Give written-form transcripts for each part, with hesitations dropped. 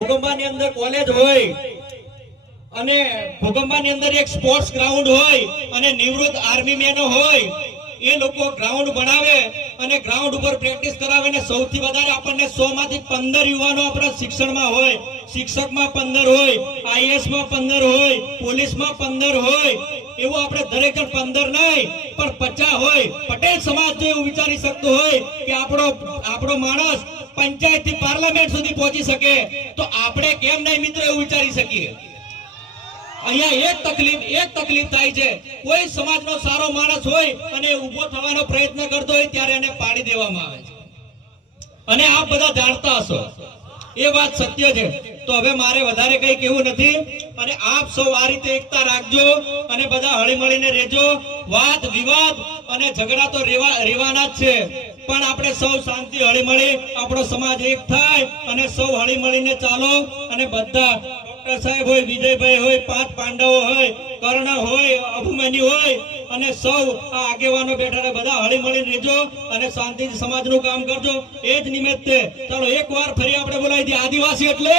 ભૂકંપાની અંદર કોલેજ હોય અને ભૂકંપાની અંદર એક સ્પોર્ટ્સ ગ્રાઉન્ડ હોય અને નિવૃત્ત આર્મી મેનો હોય, એ લોકો ગ્રાઉન્ડ બનાવે અને ગ્રાઉન્ડ ઉપર પ્રેક્ટિસ કરાવે ને સૌથી વધારે આપણને 100 માંથી 15 યુવાનો આપણા શિક્ષણમાં હોય, શિક્ષકમાં 15 હોય, આઈએએસ માં 15 હોય, પોલીસમાં 15 હોય, એવું આપણે દરેક જણ 15 નહીં પણ 50 હોય. પટેલ સમાજ જો એવું વિચારી શકતો હોય કે આપણો માણસ પંચાયત થી પાર્લામેન્ટ સુધી પહોંચી શકે તો આપણે કેમ નહીં મિત્રો એવું વિચારી શકીએ. અહીંયા એક તકલીફ થાય છે, કોઈ સમાજનો સારો માણસ હોય અને ઉભો થવાનો પ્રયત્ન કરતો હોય ત્યારે એને પાડી દેવામાં આવે છે અને આપ બધા જાણતા હશો, એ વાત સત્ય છે. તો હવે મારે વધારે કઈ કહેવું નથી અને આપ સૌ આ રીતે એકતા રાખજો અને બધા હળીમળીને રહેજો. વાદ વિવાદ અને ઝઘડા તો રહેવાના જ છે, પણ આપણે સૌ શાંતિ હળીમળી આપણો સમાજ એક થાય અને સૌ હળીમળીને ચાલો. અને બધા સાહેબ હોય, વિજયભાઈ હોય, 5 પાંડવો હોય, કર્ણ હોય, અભિમન્યુ હોય અને સૌ આ આગેવાનો બેઠા બધા હળીમળી રહેજો અને શાંતિથી સમાજનું કામ કરજો. એ જ નિમિત્તે ચાલો એકવાર ફરી આપણે બોલાવી દઈએ, આદિવાસી એટલે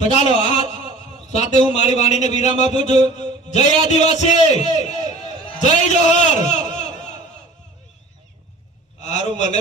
તો ચાલો આ સાથે હું મારી વાણીને વિરામ આપું છું. જય આદિવાસી, જય જોહર.